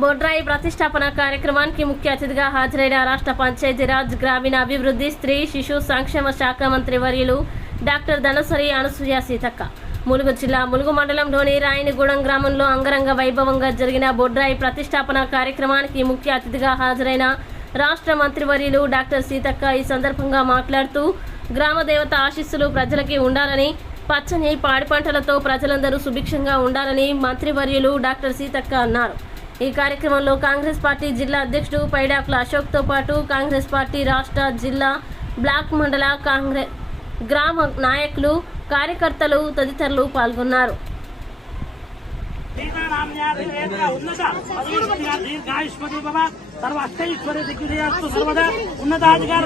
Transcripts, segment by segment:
బొడ్రాయి ప్రతిష్టాపన కార్యక్రమానికి ముఖ్య అతిథిగా హాజరైన రాష్ట్ర పంచాయతీరాజ్ గ్రామీణ అభివృద్ధి స్త్రీ శిశు సంక్షేమ శాఖ మంత్రి వర్యులు డాక్టర్ ధనసరి అనసూయ సీతక్క. ములుగు జిల్లా ములుగు మండలంలోని రాయనిగూడెం గ్రామంలో అంగరంగ వైభవంగా జరిగిన బొడ్రాయి ప్రతిష్టాపన కార్యక్రమానికి ముఖ్య అతిథిగా హాజరైన రాష్ట్ర మంత్రివర్యులు డాక్టర్ సీతక్క ఈ సందర్భంగా మాట్లాడుతూ గ్రామ దేవత ఆశీస్సులు ప్రజలకి ఉండాలని పచ్చని పాడి పంటలతో ప్రజలందరూ సుభిక్షంగా ఉండాలని మంత్రివర్యులు డాక్టర్ సీతక్క అన్నారు. ఈ కార్యక్రమంలో కాంగ్రెస్ పార్టీ జిల్లా అధ్యక్షుడు పైడాకుల అశోక్తో పాటు కాంగ్రెస్ పార్టీ రాష్ట్ర జిల్లా బ్లాక్ మండల కాంగ్రెస్ గ్రామ నాయకులు కార్యకర్తలు తదితరులు పాల్గొన్నారు. ఉన్నతాధికార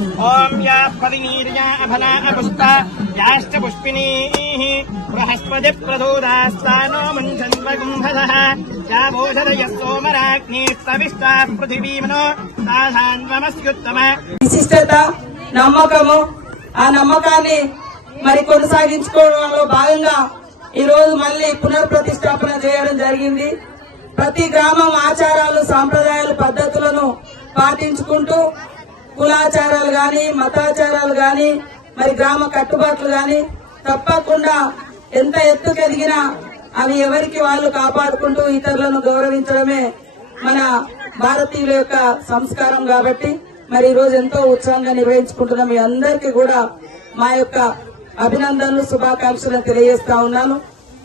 శక్తిరస్తు మనోవాంఛాస్తు శతమానం భవతి ఓం యా పవినీర్యా అఫలా అపుష్ప యాశ్చ పుష్పిణీః బృహస్పతి ప్రదోదాస్తానో మంచన్వగుంభదః యాభూషదయ సోమరాగ్ని సవిష్టా పృథివీమనో సాధాన్వమస్యుత్తమ విశిష్టత నమ్మకము ఆ నమ్మకాన్ని మరి కొనసాగించుకోవడంలో భాగంగా ఈ రోజు మళ్ళీ పునర్ప్రతిష్టాపన చేయడం జరిగింది. ప్రతి గ్రామం ఆచారాలు సాంప్రదాయాలు పద్ధతులను పాటించుకుంటూ కులాచారాలు గాని మతాచారాలు గాని మరి గ్రామ కట్టుబాట్లు గాని తప్పకుండా ఎంత ఎత్తుకు ఎదిగినా అవి ఎవరికి వాళ్ళు కాపాడుకుంటూ ఇతరులను గౌరవించడమే మన భారతీయుల యొక్క సంస్కారం కాబట్టి మరి ఈరోజు ఎంతో ఉత్సాహంగా నిర్వహించుకుంటున్న మీ అందరికీ కూడా మా యొక్క అభినందనలు శుభాకాంక్షలను తెలియజేస్తా ఉన్నాను.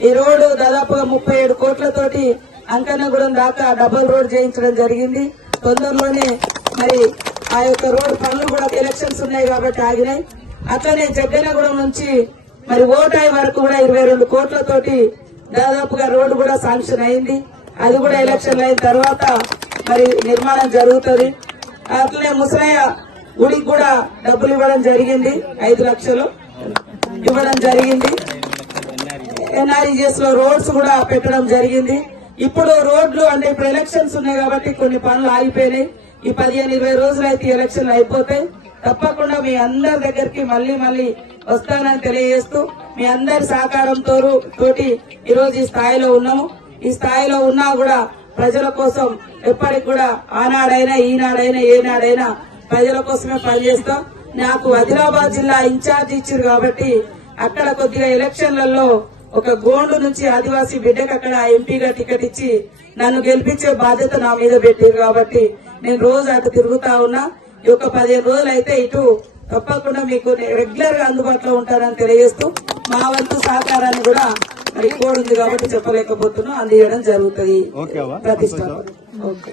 ఈ రోడ్డు దాదాపుగా ముప్పై ఏడు కోట్లతోటి అంకన్నగూడెం దాకా డబుల్ రోడ్ చేయించడం జరిగింది. తొందరలోనే మరి ఆ యొక్క రోడ్డు పనులు కూడా ఎలక్షన్స్ ఉన్నాయి కాబట్టి ఆగినాయి. అట్లనే జగ్గనగూడెం నుంచి మరి ఓటాయి వరకు కూడా ఇరవై రెండు కోట్లతోటి దాదాపుగా రోడ్డు కూడా శాంక్షన్ అయింది. అది కూడా ఎలక్షన్ అయిన తర్వాత మరి నిర్మాణం జరుగుతుంది. అట్లనే ముసలయ్య గుడికి కూడా డబ్బులు ఇవ్వడం జరిగింది. ఐదు లక్షలు ఇవ్వడం జరిగింది. ఎన్ఆర్ఈఎస్లో రోడ్స్ కూడా పెట్టడం జరిగింది. ఇప్పుడు రోడ్లు అంటే ఇప్పుడు ఎలక్షన్స్ ఉన్నాయి కాబట్టి కొన్ని పనులు ఆగిపోయినాయి. ఈ పదిహేను ఇరవై రోజులు అయితే ఎలక్షన్లు అయిపోతాయి తప్పకుండా మీ అందరి దగ్గరికి మళ్ళీ మళ్ళీ వస్తానని తెలియజేస్తూ మీ అందరి సహకారంతో తోటి ఈరోజు ఈ స్థాయిలో ఉన్నాము. ఈ స్థాయిలో ఉన్నా కూడా ప్రజల కోసం ఎప్పటికి కూడా ఆనాడైనా ఈనాడైనా ఏనాడైనా ప్రజల కోసమే పనిచేస్తాం. నాకు ఆదిలాబాద్ జిల్లా ఇన్ఛార్జ్ ఇచ్చారు కాబట్టి అక్కడ కొద్దిగా ఎలక్షన్లలో ఒక గోండు నుంచి ఆదివాసీ బిడ్డకు అక్కడ ఎంపీగా టికెట్ ఇచ్చి నన్ను గెలిపించే బాధ్యత నా మీద పెట్టారు కాబట్టి నేను రోజు అటు తిరుగుతా ఉన్నా ఈ యొక్క పదిహేను రోజులు అయితే ఇటు తప్పకుండా మీకు రెగ్యులర్గా అందుబాటులో ఉంటారని తెలియజేస్తూ మా వంతు సహకారాన్ని కూడా మరి కోడ్ ఉంది కాబట్టి చెప్పలేకపోతున్నా అందియడం జరుగుతుంది. ప్రతిష్ట. ఓకే.